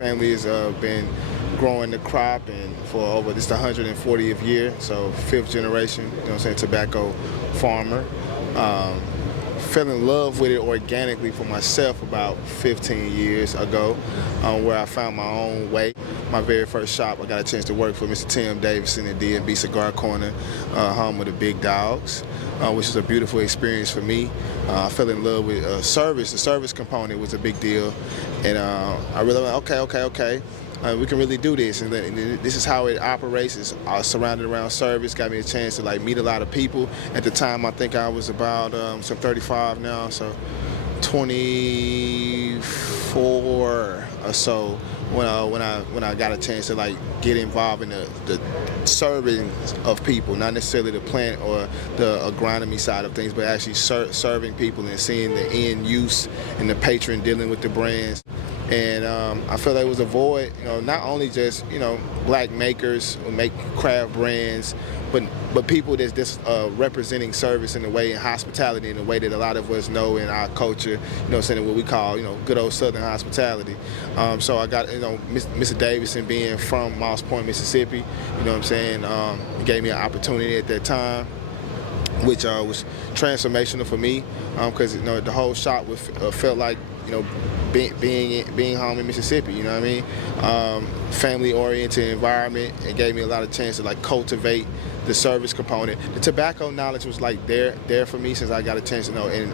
Family has been growing the crop and for over this the 140th year, so fifth generation, you know what I'm saying, tobacco farmer. Fell in love with it organically for myself about 15 years ago, where I found my own way. My very first shop, I got a chance to work for Mr. Tim Davidson at D&B Cigar Corner, home of the big dogs, which was a beautiful experience for me. I fell in love with service. The service component was a big deal, and I really went, okay. We can really do this, and this is how it operates. It's surrounded around service. Got me a chance to meet a lot of people. At the time, I think I was about 35 now, so 24 or so when I got a chance to get involved in the serving of people, not necessarily the plant or the agronomy side of things, but actually serving people and seeing the end use and the patron dealing with the brands. And I felt like it was a void, not only just, black makers who make craft brands, but people that's just representing service in a way, and hospitality in a way that a lot of us know in our culture, saying what we call, good old Southern hospitality. So I got, Mr. Davidson being from Moss Point, Mississippi, he gave me an opportunity at that time, which was transformational for me, because the whole shop felt like being home in Mississippi. Family-oriented environment. It gave me a lot of chance to cultivate the service component. The tobacco knowledge was there for me since I got a chance to know in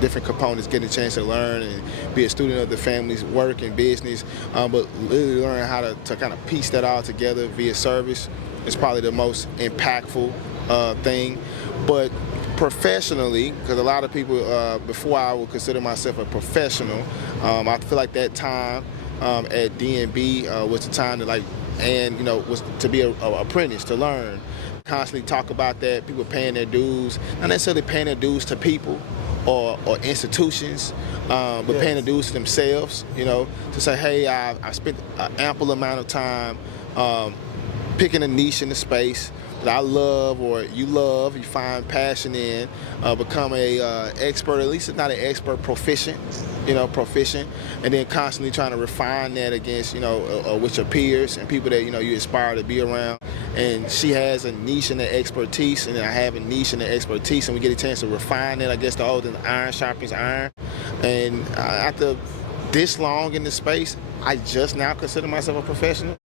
different components, getting a chance to learn and be a student of the family's work and business, but literally learn how to kind of piece that all together via service is probably the most impactful thing. But professionally, because a lot of people, before I would consider myself a professional, I feel like that time at D&B was the time to was to be an apprentice, to learn. Constantly talk about that, people paying their dues, not necessarily paying their dues to people or institutions, but paying the dues to themselves, to say, hey, I spent an ample amount of time picking a niche in the space that I love, or you love, you find passion in, become a expert, at least it's not an expert, proficient, and then constantly trying to refine that against, with your peers and people that, you aspire to be around. And she has a niche in the expertise, and I have a niche in the expertise, and we get a chance to refine it. I guess the old iron sharpens iron. And after this long in the space, I just now consider myself a professional.